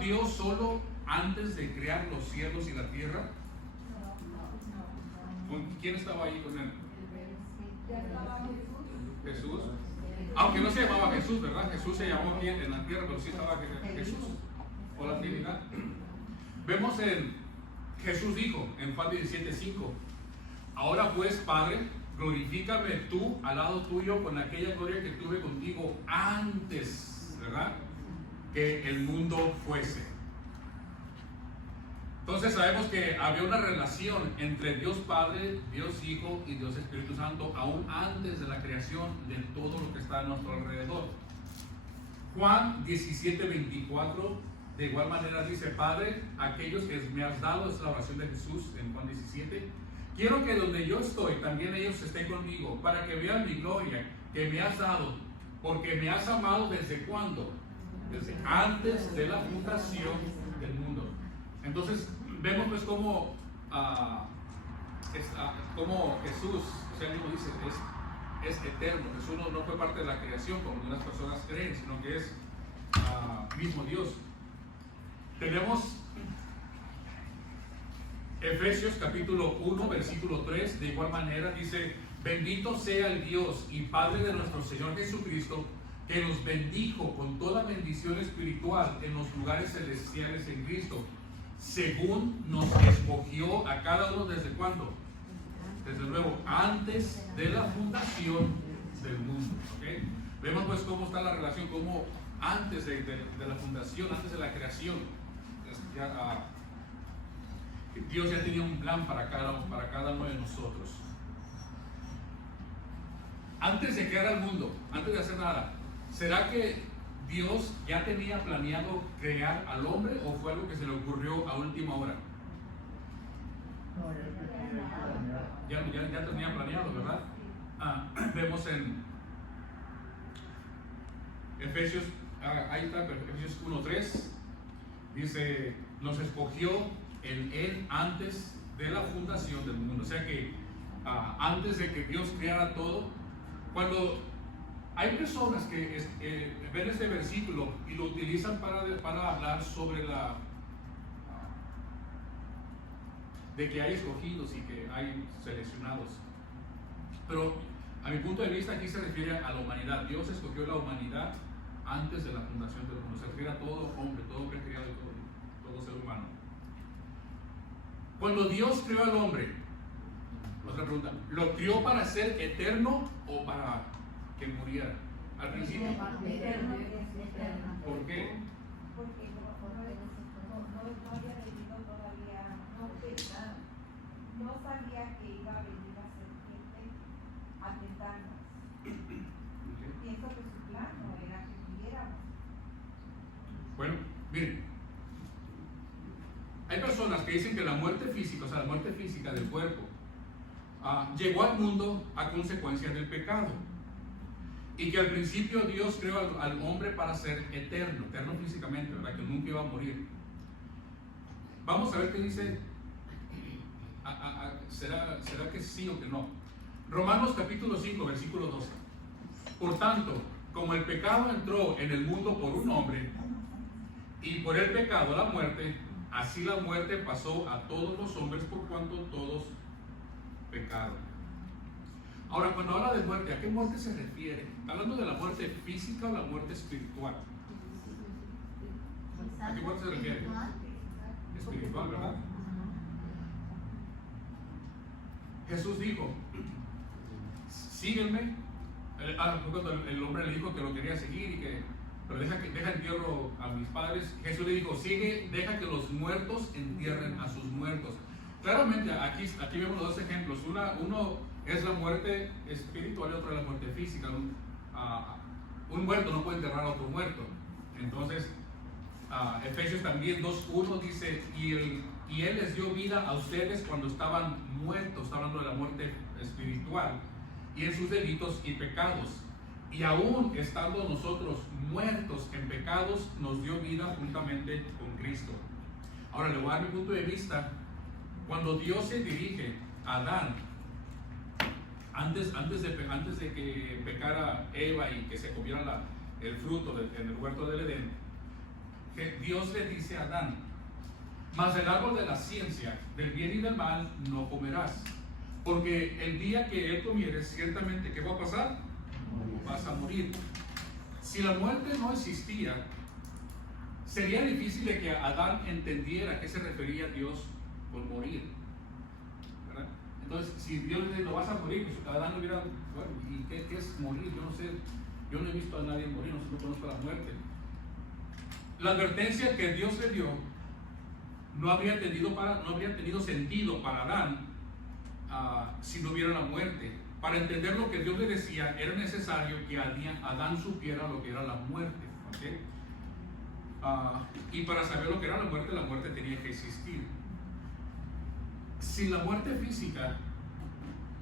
Dios solo antes de crear los cielos y la tierra? ¿Quién estaba ahí con él? Jesús. Aunque no se llamaba Jesús, ¿verdad? Jesús se llamó aquí en la tierra, pero sí estaba Jesús o la Trinidad. Vemos en Jesús dijo en Juan 17:5: ahora pues, Padre, glorifícame tú al lado tuyo con aquella gloria que tuve contigo antes, ¿verdad?, que el mundo fuese. Entonces sabemos que había una relación entre Dios Padre, Dios Hijo y Dios Espíritu Santo aún antes de la creación de todo lo que está a nuestro alrededor. Juan 17:24 de igual manera dice: Padre, aquellos que me has dado, es la oración de Jesús en Juan 17, quiero que donde yo estoy también ellos estén conmigo, para que vean mi gloria que me has dado, porque me has amado ¿desde cuándo? Desde antes de la fundación del mundo. Entonces vemos pues cómo Jesús, o sea, él mismo dice, es eterno. Jesús no fue parte de la creación como algunas personas creen, sino que es mismo Dios. Tenemos Efesios capítulo 1 versículo 3, de igual manera dice: bendito sea el Dios y Padre de nuestro Señor Jesucristo, que nos bendijo con toda bendición espiritual en los lugares celestiales en Cristo, según nos escogió a cada uno. ¿Desde cuándo? Desde luego, antes de la fundación del mundo. ¿Okay? Vemos pues cómo está la relación, cómo antes de la fundación, antes de la creación, Dios ya tenía un plan para cada uno de nosotros. Antes de crear el mundo, antes de hacer nada, ¿será que Dios ya tenía planeado crear al hombre o fue algo que se le ocurrió a última hora? Ya tenía planeado, ¿verdad? Vemos en Efesios, ahí está, Efesios 1:3, dice: nos escogió en Él antes de la fundación del mundo. O sea que antes de que Dios creara todo, cuando hay personas que ven este versículo y lo utilizan para hablar sobre de que hay escogidos y que hay seleccionados, pero a mi punto de vista aquí se refiere a la humanidad. Dios escogió la humanidad antes de la fundación del mundo. Se refiere a todo hombre creado y todo ser humano. Cuando Dios creó al hombre, otra pregunta, ¿lo creó para ser eterno o para que muriera al principio? Eterno. ¿Por qué? Porque no había venido todavía, no sabía que iba a venir a ser gente a tentarnos. Pienso que su plan no era que viviéramos. Bueno, miren, hay personas que dicen que la muerte física, o sea, la muerte física del cuerpo, llegó al mundo a consecuencia del pecado, y que al principio Dios creó al hombre para ser eterno físicamente, ¿verdad? Que nunca iba a morir. Vamos a ver qué dice. ¿Será que sí o que no? Romanos capítulo 5 versículo 12. Por tanto, como el pecado entró en el mundo por un hombre, y por el pecado la muerte, así la muerte pasó a todos los hombres por cuanto todos pecaron. Ahora, cuando habla de muerte, ¿a qué muerte se refiere? ¿Está hablando de la muerte física o la muerte espiritual? ¿A qué muerte se refiere? Espiritual, ¿verdad? Jesús dijo: sígueme. Cuando el hombre le dijo que lo quería seguir, pero deja entierro a mis padres, Jesús le dijo: deja que los muertos entierren a sus muertos. Claramente aquí vemos los dos ejemplos. Uno es la muerte espiritual y otro es la muerte física. Un muerto no puede enterrar a otro muerto. Entonces Efesios también 2:1 dice: y Él les dio vida a ustedes cuando estaban muertos. Está hablando de la muerte espiritual, y en sus delitos y pecados, y aún estando nosotros muertos en pecados, nos dio vida juntamente con Cristo. Ahora le voy a dar mi punto de vista. Cuando Dios se dirige a Adán, antes de que pecara Eva y que se comiera el fruto en el huerto del Edén, que Dios le dice a Adán: mas del árbol de la ciencia, del bien y del mal, no comerás, porque el día que él comieres, ciertamente, ¿qué va a pasar? Vas a morir. Si la muerte no existía, sería difícil de que Adán entendiera a qué se refería Dios con morir, ¿verdad? Entonces, si Dios le dice, no vas a morir, pues Adán hubiera, bueno, ¿y qué es morir? Yo no sé, yo no he visto a nadie morir, no conozco la muerte. La advertencia que Dios le dio no habría tenido sentido para Adán si no hubiera la muerte. Para entender lo que Dios le decía, era necesario que Adán supiera lo que era la muerte, ¿okay? Y para saber lo que era la muerte tenía que existir. Sin la muerte física,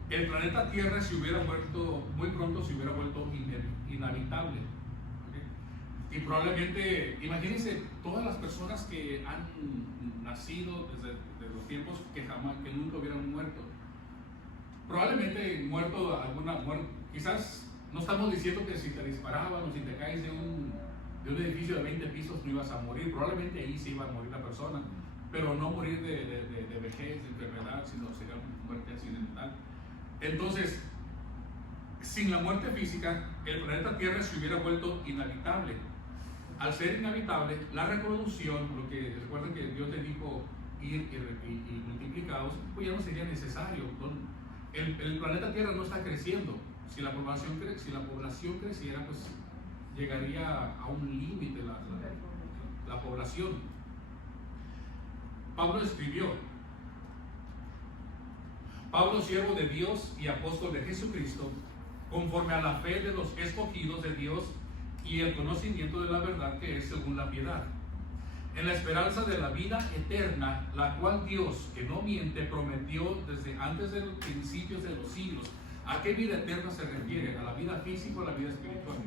el planeta Tierra muy pronto se hubiera vuelto inhabitable. ¿Okay? Y probablemente, imagínense, todas las personas que han nacido desde los tiempos que nunca hubieran muerto. Probablemente muerto alguna muerte. Quizás no estamos diciendo que si te disparaban o si te caes de un edificio de 20 pisos no ibas a morir. Probablemente ahí sí iba a morir la persona, pero no morir de vejez, de enfermedad, sino sería muerte accidental. Entonces, sin la muerte física, el planeta Tierra se hubiera vuelto inhabitable. Al ser inhabitable, la reproducción, lo que recuerden que Dios le dijo ir y multiplicados, pues ya no sería necesario. El planeta Tierra no está creciendo. Si la población creciera, pues llegaría a un límite la población. Pablo escribió: Pablo, siervo de Dios y apóstol de Jesucristo, conforme a la fe de los escogidos de Dios y el conocimiento de la verdad que es según la piedad, en la esperanza de la vida eterna, la cual Dios, que no miente, prometió desde antes de los principios de los siglos. ¿A qué vida eterna se refiere? ¿A la vida física o a la vida espiritual?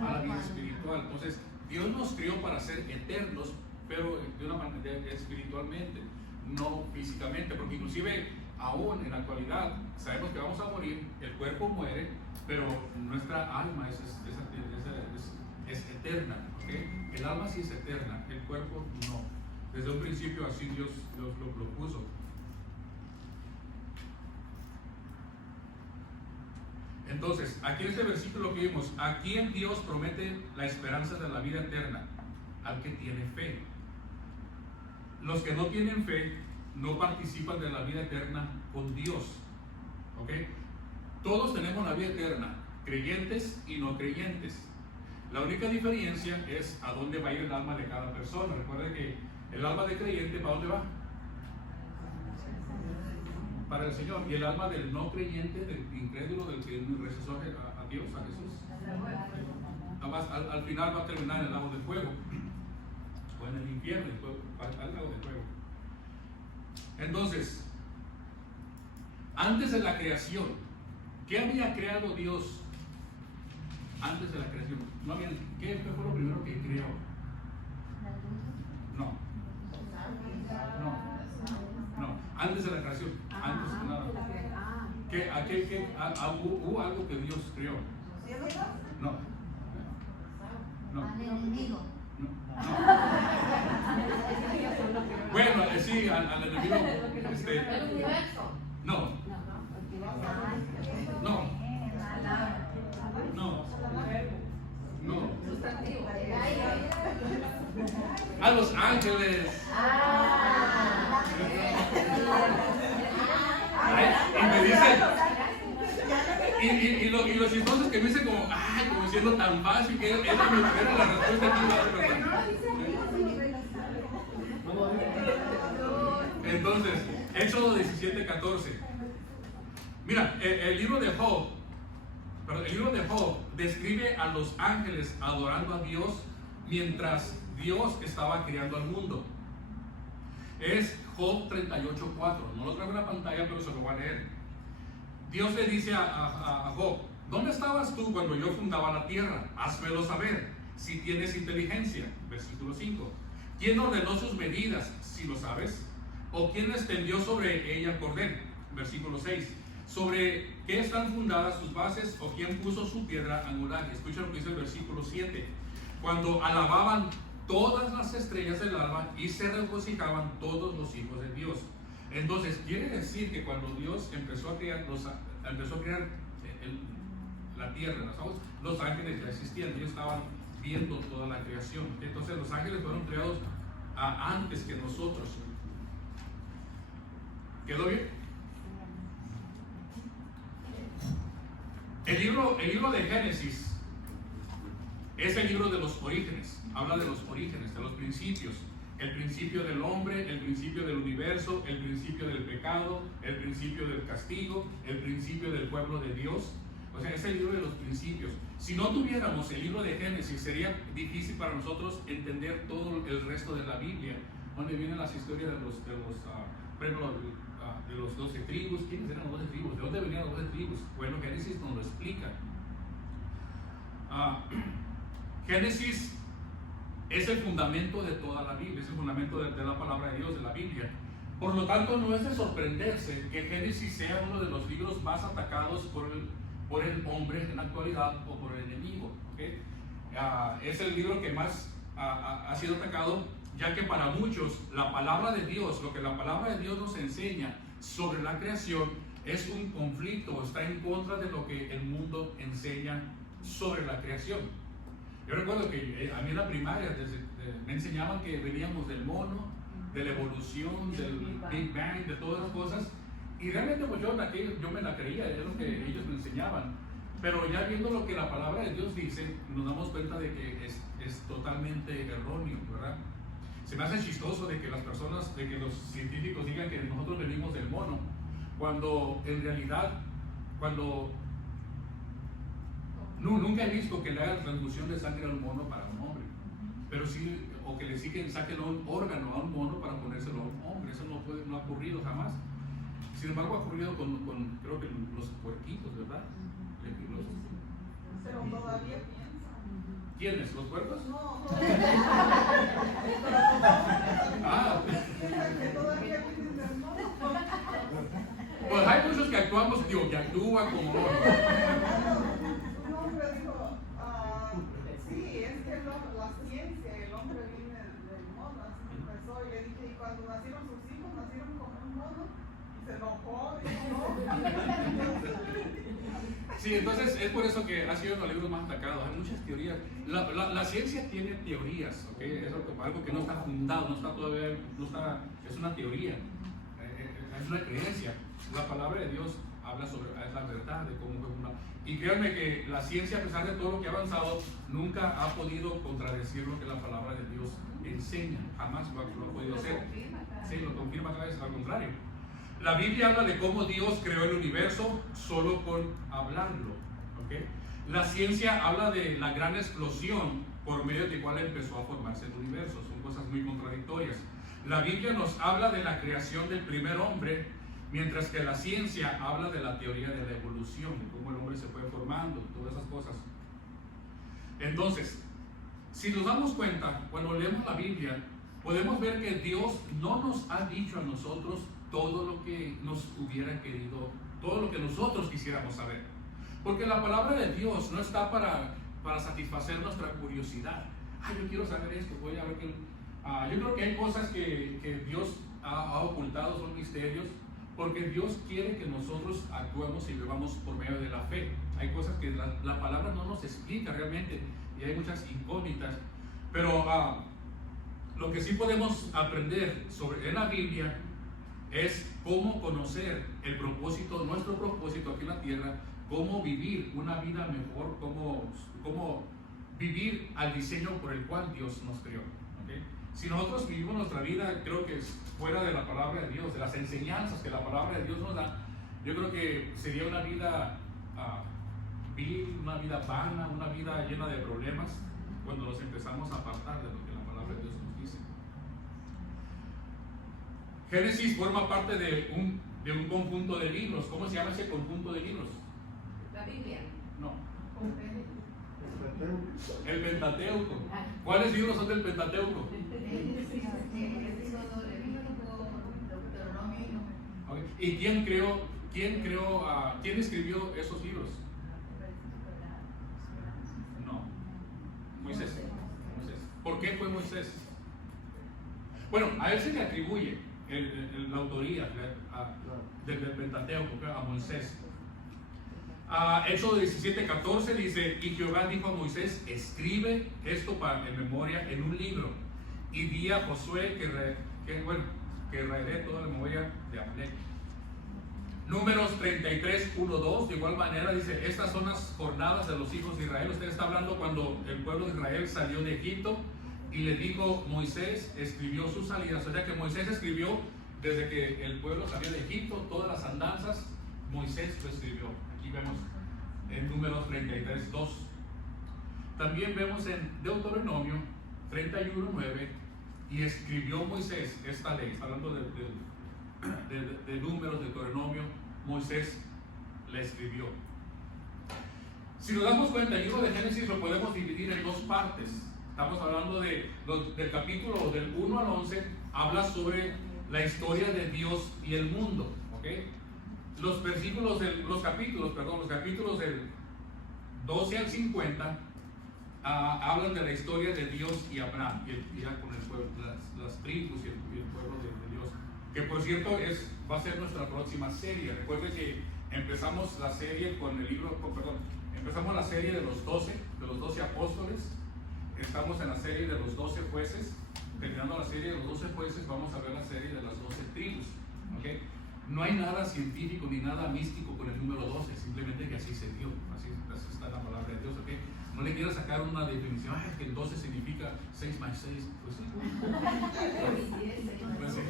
A la vida espiritual. Entonces, Dios nos creó para ser eternos, pero de una manera espiritualmente, no físicamente, porque inclusive aún en la actualidad sabemos que vamos a morir, el cuerpo muere, pero nuestra alma es eterna, ¿okay? El alma sí es eterna, el cuerpo no. Desde un principio así Dios lo puso. Entonces, aquí en este versículo que vimos, ¿a quién Dios promete la esperanza de la vida eterna? Al que tiene fe. Los que no tienen fe no participan de la vida eterna con Dios. ¿Ok? Todos tenemos la vida eterna, creyentes y no creyentes. La única diferencia es a dónde va a ir el alma de cada persona. Recuerden que el alma de creyente, ¿para dónde va? Para el Señor. Y el alma del no creyente, del incrédulo, del que rechazó a Dios, a Jesús, además al final va a terminar en el lago de fuego o en el infierno, al lago de fuego. Entonces, antes de la creación, ¿qué había creado Dios? Antes de la creación, ¿qué fue lo primero que creó? No, antes de la creación, antes de nada. ¿Hubo algo que Dios creó? No. Al enemigo. Bueno, sí, al enemigo. El universo. No. A los ángeles. Y me dicen, y los chistosos que me dicen como siendo tan fácil, que era la respuesta que iba a dar, ¿verdad? Entonces, Éxodo 17:14. Mira, el libro de Job describe a los ángeles adorando a Dios mientras Dios estaba creando al mundo. Es Job 38:4. No lo traigo en la pantalla, pero se lo voy a leer. Dios le dice a Job: ¿dónde estabas tú cuando yo fundaba la tierra? Házmelo saber, si tienes inteligencia. Versículo 5. ¿Quién ordenó sus medidas, si lo sabes? ¿O quién extendió sobre ella el cordel? Versículo 6. ¿Sobre qué están fundadas sus bases? ¿O quién puso su piedra angular? Escucha lo que dice el versículo 7. Cuando alababan todas las estrellas del alba y se regocijaban todos los hijos de Dios. Entonces, quiere decir que cuando Dios empezó a crear la tierra, los ángeles ya existían, ellos estaban viendo toda la creación. Entonces, los ángeles fueron creados antes que nosotros. ¿Quedó bien? El libro de Génesis es el libro de los orígenes. Habla de los orígenes, de los principios. El principio del hombre, el principio del universo, el principio del pecado, el principio del castigo, el principio del pueblo de Dios. O sea, es el libro de los principios. Si no tuviéramos el libro de Génesis, sería difícil para nosotros entender todo el resto de la Biblia, donde vienen las historias de los 12 tribus. ¿Quiénes eran los 12 tribus? ¿De dónde venían los 12 tribus? Bueno, Génesis nos lo explica. Génesis es el fundamento de toda la Biblia, es el fundamento de la palabra de Dios, de la Biblia. Por lo tanto, no es de sorprenderse que Génesis sea uno de los libros más atacados por el hombre en la actualidad o por el enemigo. ¿Okay? Es el libro que más ha sido atacado, ya que para muchos la palabra de Dios, lo que la palabra de Dios nos enseña sobre la creación, es un conflicto, está en contra de lo que el mundo enseña sobre la creación. Yo recuerdo que a mí en la primaria me enseñaban que veníamos del mono, de la evolución, del Big Bang, de todas las cosas, y realmente pues yo me la creía, es lo que ellos me enseñaban. Pero ya viendo lo que la palabra de Dios dice, nos damos cuenta de que es totalmente erróneo, ¿verdad? Se me hace chistoso de que los científicos digan que nosotros venimos del mono, cuando en realidad, nunca he visto que le hagan transfusión de sangre a un mono para un hombre, pero sí, o que saquen un órgano a un mono para ponérselo a un hombre. Eso no ha ocurrido jamás. Sin embargo, ha ocurrido con creo que los puerquitos, ¿verdad? Pero todavía piensan. ¿Quiénes? ¿Los puercos? No. Ah. Que todavía piensan del mono. Pues hay muchos que actúan como monos. Un hombre dijo, sí, es que la ciencia, el hombre viene del mono, así empezó, y le dije, y cuando nacieron sus hijos, nacieron como un mono, y se enojó, dijo, no. Sí, entonces es por eso que ha sido uno de los libros más atacados. Hay muchas teorías. La ciencia tiene teorías, ¿okay? Es algo que no está fundado, es una teoría, es una creencia. La palabra de Dios habla sobre la verdad de cómo fue fundado. Y créanme que la ciencia, a pesar de todo lo que ha avanzado, nunca ha podido contradecir lo que la palabra de Dios enseña. Jamás lo ha podido hacer. Sí, lo confirma cada vez, al contrario. La Biblia habla de cómo Dios creó el universo solo con hablarlo. ¿Okay? La ciencia habla de la gran explosión por medio de la cual empezó a formarse el universo. Son cosas muy contradictorias. La Biblia nos habla de la creación del primer hombre, mientras que la ciencia habla de la teoría de la evolución, de cómo el hombre se fue formando, todas esas cosas. Entonces, si nos damos cuenta, cuando leemos la Biblia, podemos ver que Dios no nos ha dicho a nosotros todo lo que nos hubiera querido, todo lo que nosotros quisiéramos saber. Porque la palabra de Dios no está para satisfacer nuestra curiosidad. Yo quiero saber esto, voy a ver qué. Yo creo que hay cosas que Dios ha ocultado, son misterios, porque Dios quiere que nosotros actuemos y vivamos por medio de la fe. Hay cosas que la palabra no nos explica realmente, y hay muchas incógnitas, pero lo que sí podemos aprender en la Biblia es cómo conocer el propósito, nuestro propósito aquí en la tierra, cómo vivir una vida mejor, cómo vivir al diseño por el cual Dios nos creó. ¿Okay? Si nosotros vivimos nuestra vida, creo que es fuera de la palabra de Dios, de las enseñanzas que la palabra de Dios nos da, yo creo que sería una vida vil, una vida vana, una vida llena de problemas, cuando nos empezamos a apartar de lo que la palabra de Dios nos dice. Génesis forma parte de un conjunto de libros. ¿Cómo se llama ese conjunto de libros? La Biblia. No. El Pentateuco. ¿Cuáles libros son del Pentateuco? Okay. ¿Y quién escribió esos libros? No. Moisés. ¿Por qué fue Moisés? Bueno, a él se le atribuye la autoría del Pentateuco a Moisés. Éxodo 17:14 dice: y Jehová dijo a Moisés: escribe esto en memoria en un libro, y di a Josué que raeré toda la memoria de Amalec. Números 33:1-2, de igual manera dice: estas son las jornadas de los hijos de Israel. Usted está hablando cuando el pueblo de Israel salió de Egipto, y le dijo Moisés, escribió sus salidas. O sea que Moisés escribió desde que el pueblo salió de Egipto, todas las andanzas, Moisés lo escribió. Aquí vemos en Números 33:2. También vemos en Deuteronomio 31:9, y escribió Moisés esta ley. Está hablando de Números, de Deuteronomio, Moisés la escribió. Si nos damos cuenta, el libro de Génesis lo podemos dividir en dos partes. Estamos hablando del capítulo del 1 al 11, habla sobre la historia de Dios y el mundo, ¿ok? Los capítulos del 12 al 50 hablan de la historia de Dios y Abraham, y ya con el pueblo, las tribus y el pueblo de Dios, que por cierto va a ser nuestra próxima serie. Recuerden que empezamos la serie empezamos la serie de los 12 apóstoles. Estamos en la serie de los 12 jueces. Terminando la serie de los 12 jueces, vamos a ver la serie de las 12 tribus, ¿okay? No hay nada científico ni nada místico con el número 12, simplemente que así se dio, así está la palabra de Dios, ¿okay? No le quiero sacar una definición, es que el 12 significa 6 más 6, pues sí. Pues sí.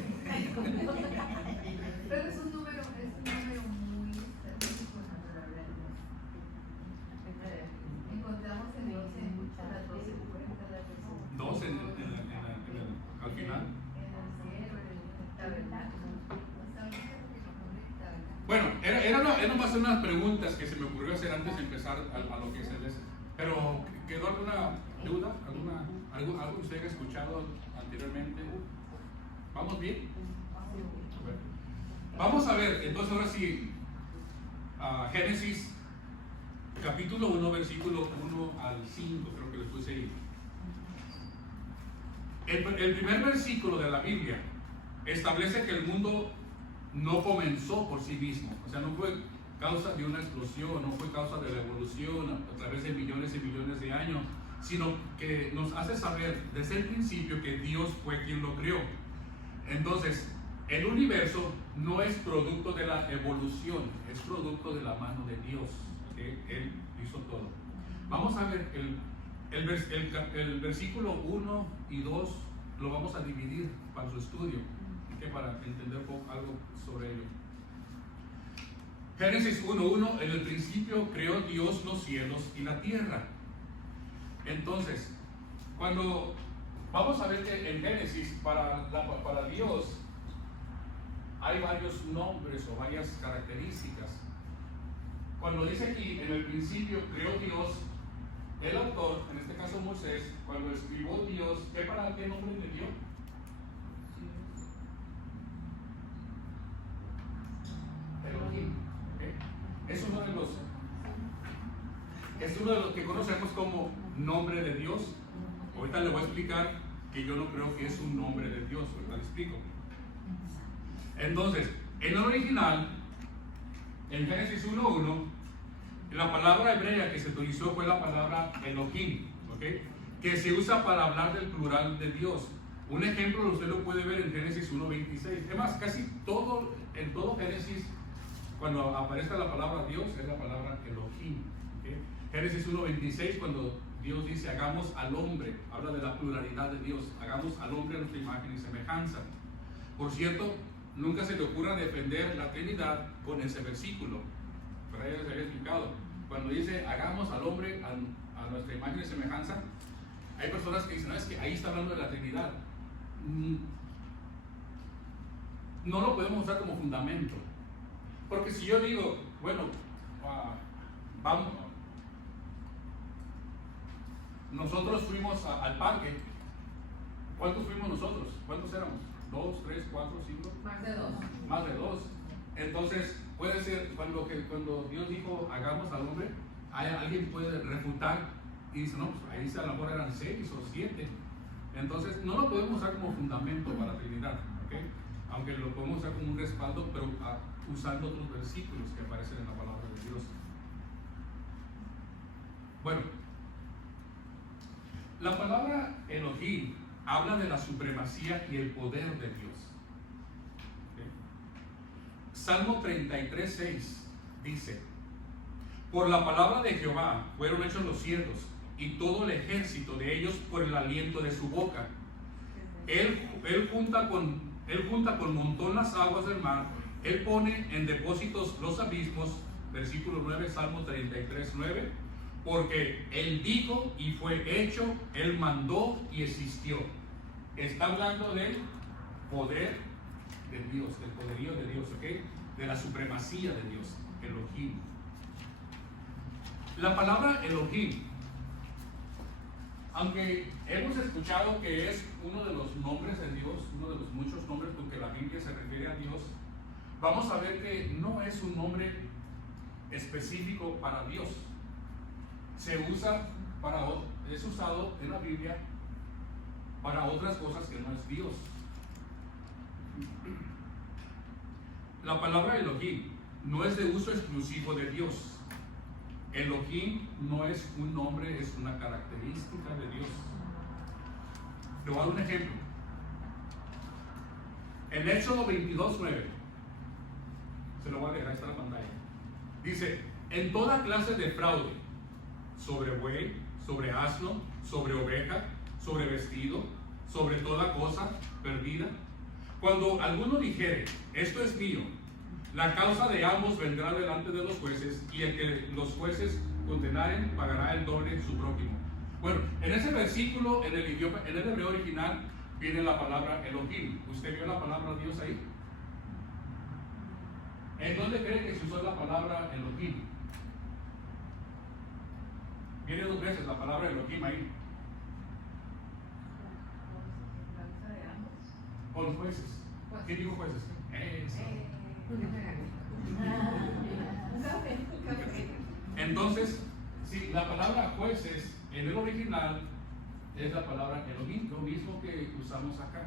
Pero es un número muy específico en la palabra de Dios. Encontramos el 12 en las 12 puertas, las 12 al final. en el cielo, en el tabernáculo. Bueno, era más unas preguntas que se me ocurrió hacer antes de empezar a lo que es el ese. Pero, ¿quedó alguna duda? ¿Algo que usted haya escuchado anteriormente? ¿Vamos bien? Bueno, vamos a ver, entonces ahora sí, Génesis capítulo 1, versículo 1 al 5, creo que les puse ahí. El primer versículo de la Biblia establece que el mundo no comenzó por sí mismo, o sea, no fue causa de una explosión, no fue causa de la evolución a través de millones y millones de años, sino que nos hace saber desde el principio que Dios fue quien lo creó. Entonces, el universo no es producto de la evolución, es producto de la mano de Dios, ¿okay? Él hizo todo. Vamos a ver el versículo 1 y 2, lo vamos a dividir para su estudio, ¿okay? Para entender algo sobre ello. Génesis 1:1, en el principio creó Dios los cielos y la tierra. Entonces, cuando vamos a ver que en Génesis para Dios hay varios nombres o varias características. Cuando dice aquí, en el principio creó Dios, el autor, en este caso Moisés, cuando escribió Dios, ¿qué nombre le dio? Elohim. ¿Okay? Es uno de los que conocemos como nombre de Dios. Ahorita le voy a explicar que yo no creo que es un nombre de Dios, ahorita le explico. Entonces, en el original, en Génesis 1:1, la palabra hebrea que se utilizó fue la palabra Elohim, ¿okay? Que se usa para hablar del plural de Dios. Un ejemplo usted lo puede ver en Génesis 1:26. Además, casi en todo Génesis, cuando aparezca la palabra Dios, es la palabra Elohim, ¿okay? Génesis 1:26, cuando Dios dice hagamos al hombre, habla de la pluralidad de Dios, hagamos al hombre a nuestra imagen y semejanza. Por cierto, nunca se le ocurra defender la Trinidad con ese versículo, pero ya les había explicado. Cuando dice hagamos al hombre a nuestra imagen y semejanza, hay personas que dicen, no, es que ahí está hablando de la Trinidad. No lo podemos usar como fundamento, porque si yo digo, bueno, vamos, nosotros fuimos al parque, ¿cuántos fuimos nosotros? ¿Cuántos éramos? ¿2, 3, 4, 5? Más de 2. Más de 2. Entonces, puede ser, cuando Dios dijo, hagamos al hombre, alguien puede refutar y dice, no, pues ahí a lo mejor eran 6 o 7. Entonces, no lo podemos usar como fundamento para la Trinidad, ¿ok? Aunque lo podemos usar como un respaldo, pero usando otros versículos que aparecen en la palabra de Dios. Bueno, la palabra Elohim habla de la supremacía y el poder de Dios. ¿Ok? Salmo 33:6 dice: por la palabra de Jehová fueron hechos los cielos, y todo el ejército de ellos por el aliento de su boca. Él junta con montón las aguas del mar, Él pone en depósitos los abismos. Versículo 9, Salmo 33:9. Porque Él dijo y fue hecho, Él mandó y existió. Está hablando del poder de Dios, del poderío de Dios, ¿ok? De la supremacía de Dios, Elohim. La palabra Elohim, aunque hemos escuchado que es uno de los nombres de Dios, uno de los muchos nombres con que la Biblia se refiere a Dios, vamos a ver que no es un nombre específico para Dios. Se usa es usado en la Biblia para otras cosas que no es Dios. La palabra Elohim no es de uso exclusivo de Dios. Elohim no es un nombre, es una característica de Dios. Te voy a dar un ejemplo. En Éxodo 22:9, se lo voy a dejar, ahí está la pantalla. Dice: en toda clase de fraude, sobre buey, sobre asno, sobre oveja, sobre vestido, sobre toda cosa perdida, cuando alguno dijere, esto es mío, la causa de ambos vendrá delante de los jueces, y el que los jueces condenaren pagará el doble en su prójimo. Bueno, en ese versículo, en el hebreo original, viene la palabra Elohim. ¿Usted vio la palabra Dios ahí? ¿En dónde cree que se usó la palabra Elohim? Viene dos veces la palabra Elohim ahí. Con los jueces. ¿Quién dijo jueces? Entonces, si la palabra jueces en el original es la palabra Elohim, lo mismo que usamos acá.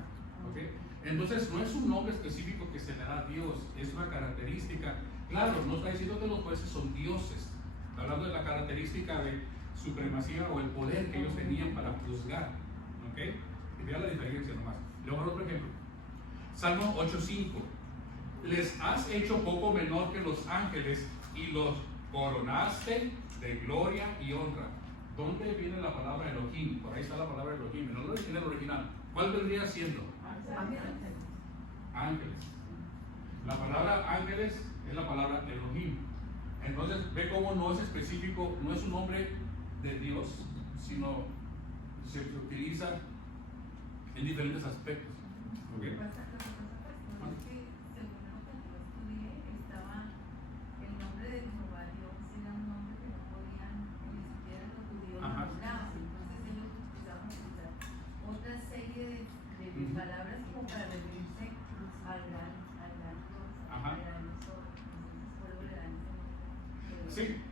¿Okay? Entonces, no es un nombre específico que se le da a Dios, es una característica. Claro, no está diciendo que los jueces son dioses, está hablando de la característica de supremacía o el poder que ellos tenían para juzgar. ¿Ok? Y vean la diferencia nomás. Luego otro ejemplo. Salmo 8:5. Les has hecho poco menor que los ángeles y los coronaste de gloria y honra. ¿Dónde viene la palabra Elohim? Por ahí está la palabra Elohim, en el original. ¿Cuál vendría siendo? Ángeles. La palabra ángeles es la palabra Elohim. Entonces, ve cómo no es específico, no es un nombre de Dios, sino se utiliza en diferentes aspectos. ¿Okay? Lo que pasa es que, según lo que yo estudié, estaba el nombre de Jehová Dios, era un nombre que no podían, ni siquiera los judíos lo hablaban. Entonces ellos utilizaban otra serie de palabras como para referirse al gran Dios, al gran Dios. Entonces por eso le dan ese nombre. Sí,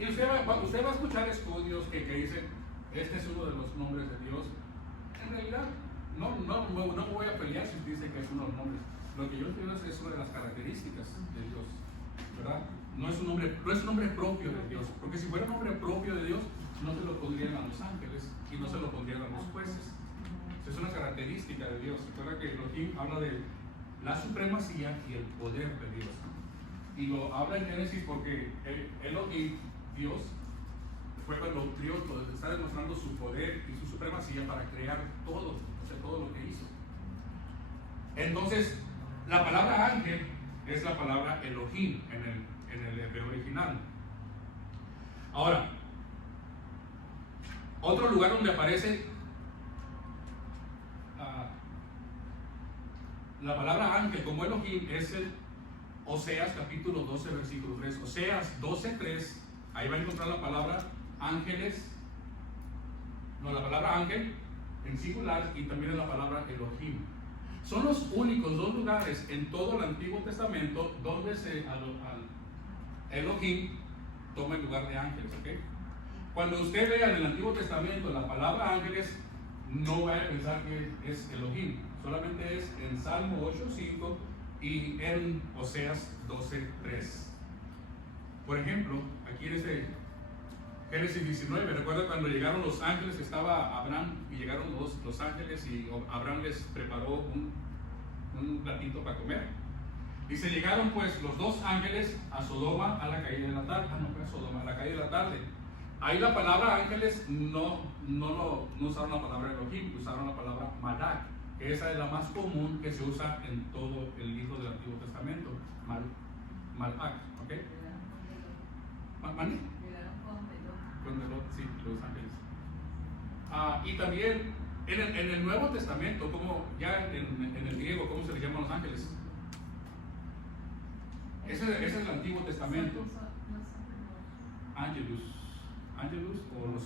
y usted va a escuchar estudios que dicen, este es uno de los nombres de Dios. En realidad, no me voy a pelear si usted dice que es uno de los nombres. Lo que yo entiendo es una de las características de Dios, ¿verdad? No es un nombre propio de Dios, porque si fuera un nombre propio de Dios, no se lo pondrían a los ángeles y no se lo pondrían a los jueces. Es una característica de Dios. Recuerda que Elohim habla de la supremacía y el poder de Dios. Y lo habla en Génesis porque Elohim, Dios, fue cuando crió, está demostrando su poder y su supremacía para crear todo, todo lo que hizo. Entonces, la palabra ángel es la palabra Elohim en el hebreo original. Ahora, otro lugar donde aparece la palabra ángel como Elohim es el Oseas capítulo 12 versículo 3. Oseas 12:3, ahí va a encontrar la palabra ángeles, la palabra ángel en singular y también la palabra Elohim. Son los únicos dos lugares en todo el Antiguo Testamento donde Elohim toma el lugar de ángeles. ¿Okay? Cuando usted vea en el Antiguo Testamento la palabra ángeles, no vaya a pensar que es Elohim, solamente es en Salmo 8:5 y en Oseas 12:3. Por ejemplo, aquí en Génesis 19, recuerda cuando llegaron los ángeles, estaba Abraham y llegaron los ángeles y Abraham les preparó un platito para comer. Dice, llegaron pues los dos ángeles a Sodoma a la caída de la tarde. No fue a Sodoma, a la caída de la tarde. Ahí la palabra ángeles no usaron la palabra Elohim, usaron la palabra Malak, que esa es la más común que se usa en todo el libro del Antiguo Testamento. Malak, ¿ok? ¿Mande? Con Lot, sí, los ángeles. Y también en el Nuevo Testamento, como ya en el griego, ¿cómo se les llaman los ángeles? Ese es el Antiguo Testamento. Angelus o los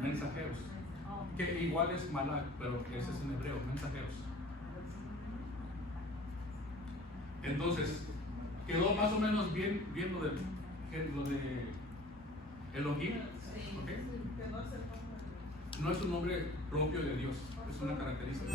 mensajeros, que igual es Malak, pero ese es en hebreo, mensajeros. Entonces, quedó más o menos bien lo de Elohim, ¿ok? Que no es el nombre. No es un nombre propio de Dios, es una característica.